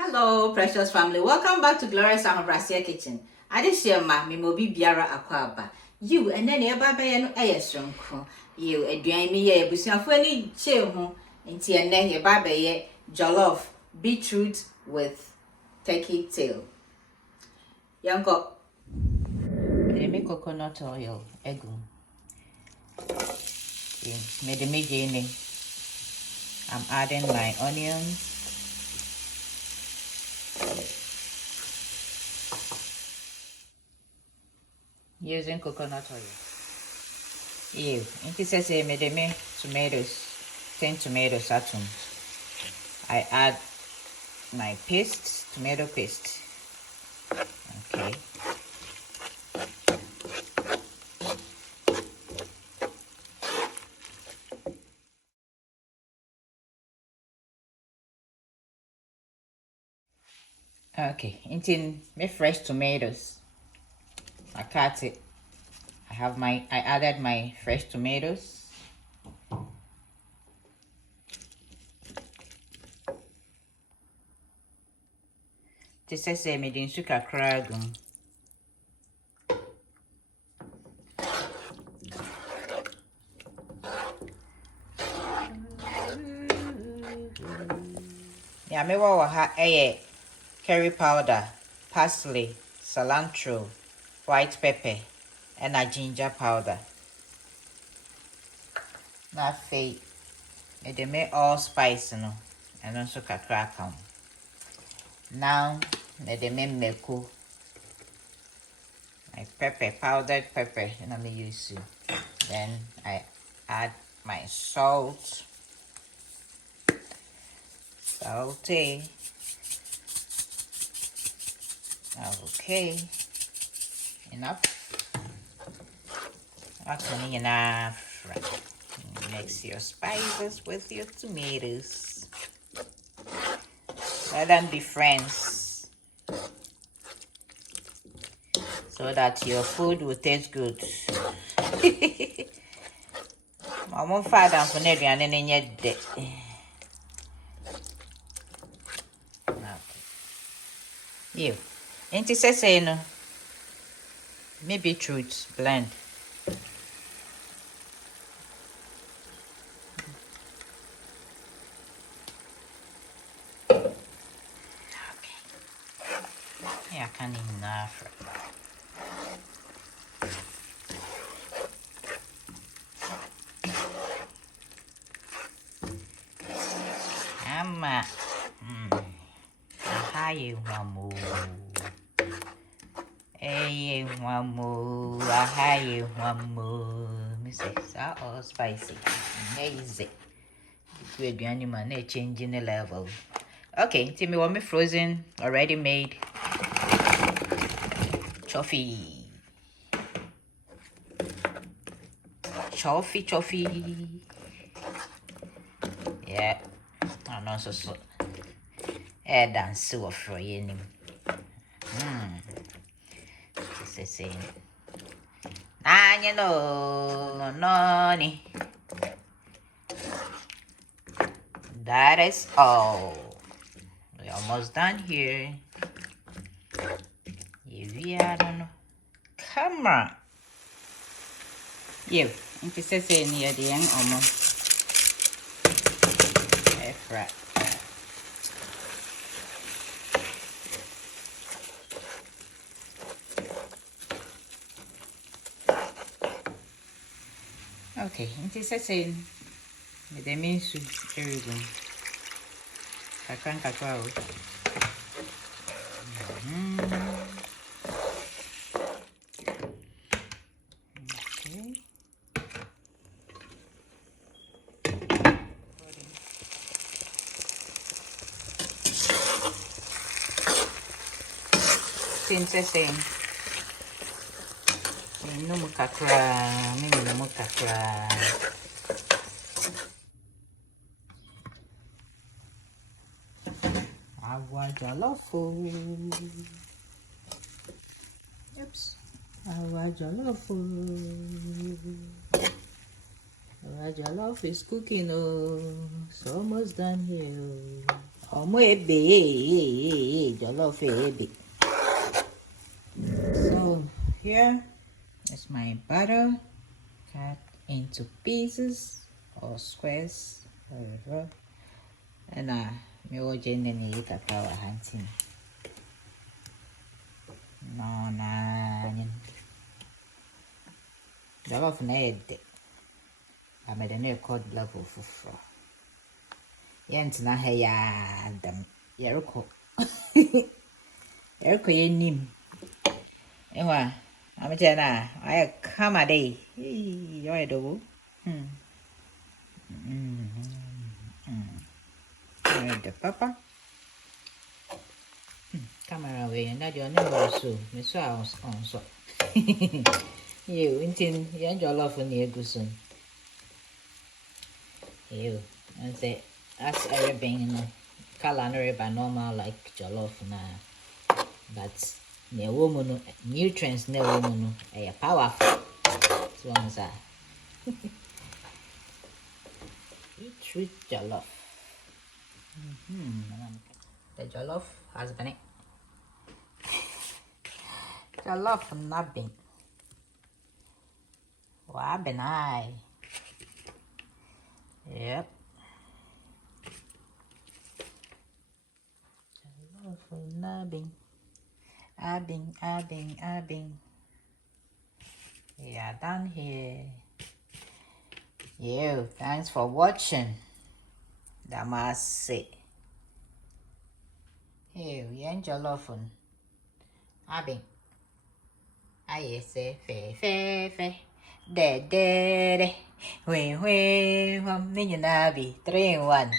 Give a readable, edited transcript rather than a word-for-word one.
Hello, precious family. Welcome back to Glorious Ahobrasia Kitchen. I just share my mobi biara akwaba. You and then your baba no ayesronko. You aduan mi ye busuafo ani che ho. Nti enne your baba ye jollof beetroot with turkey tail. Yanko. Me coconut oil egu. Me de me I'm adding my onions. Using coconut oil. Ew, inti say me tomatoes, 10 tomatoes atom. I add my paste, tomato paste. Okay. Okay, into my fresh tomatoes. I cut it. I added my fresh tomatoes. This is a medium sugar cragum. Yeah, me wa curry powder, parsley, cilantro, white pepper, and a ginger powder. Now, they make all spice, no, and also kakra come. Now, they make meko. My pepper, powdered pepper, and I'm use it. Then I add my salt. Saute. Okay. Enough. That's enough. Right. Mix your spices with your tomatoes. Let them be friends, so that your food will taste good. Mama father for never and then yet dead. You ain't it say no? Maybe beetroot blend. Okay. Yeah, I can't enough. Ahaye wamu. Hey wamu. Ahaye wamu. Miss it's all spicy. Amazing. Good animal, they changing the level. Okay, tell me what me frozen already made choffee. Choffee. Yeah. I know so. Dance to a free. This is it. You know, no. That is all. We're almost done here. I don't know. Camera. You, if you say near the end, almost. Right. Okay, it is saying the main soup. Here we go. I can't cut out. Okay. Since the same. No more kakra, maybe no more kakra. Our jollof. Oops. Our jollof. Our jollof is cooking. Oh, it's almost done here. Omo ebe, jollof ebe. So here is my butter cut into pieces or squares, whatever. And me wo jende ni kakra wa hunting. No na nyin. Jollof na ede. Amede no called level fufro. Yent na ha ya adam. Yerko. Yerko yenim. Ewa, amejana, I come a day. You're double. The papa. Camera away, and that your name also. Miss House on so. You, intin, yan jollof on the eguson. You, and say, as everything, culinary by normal like jollof now. But near woman, nutrients near woman, a powerful. So on that. Beetroot jollof. The jollof has been it. Jollof nabbing. What been I? Yep. Jollof nabbing. Abbing. Yeah, done here. You, thanks for watching. Damase. Yan jollof. Abbing. I say fe. De. We, ninyo nabi. 3 in 1.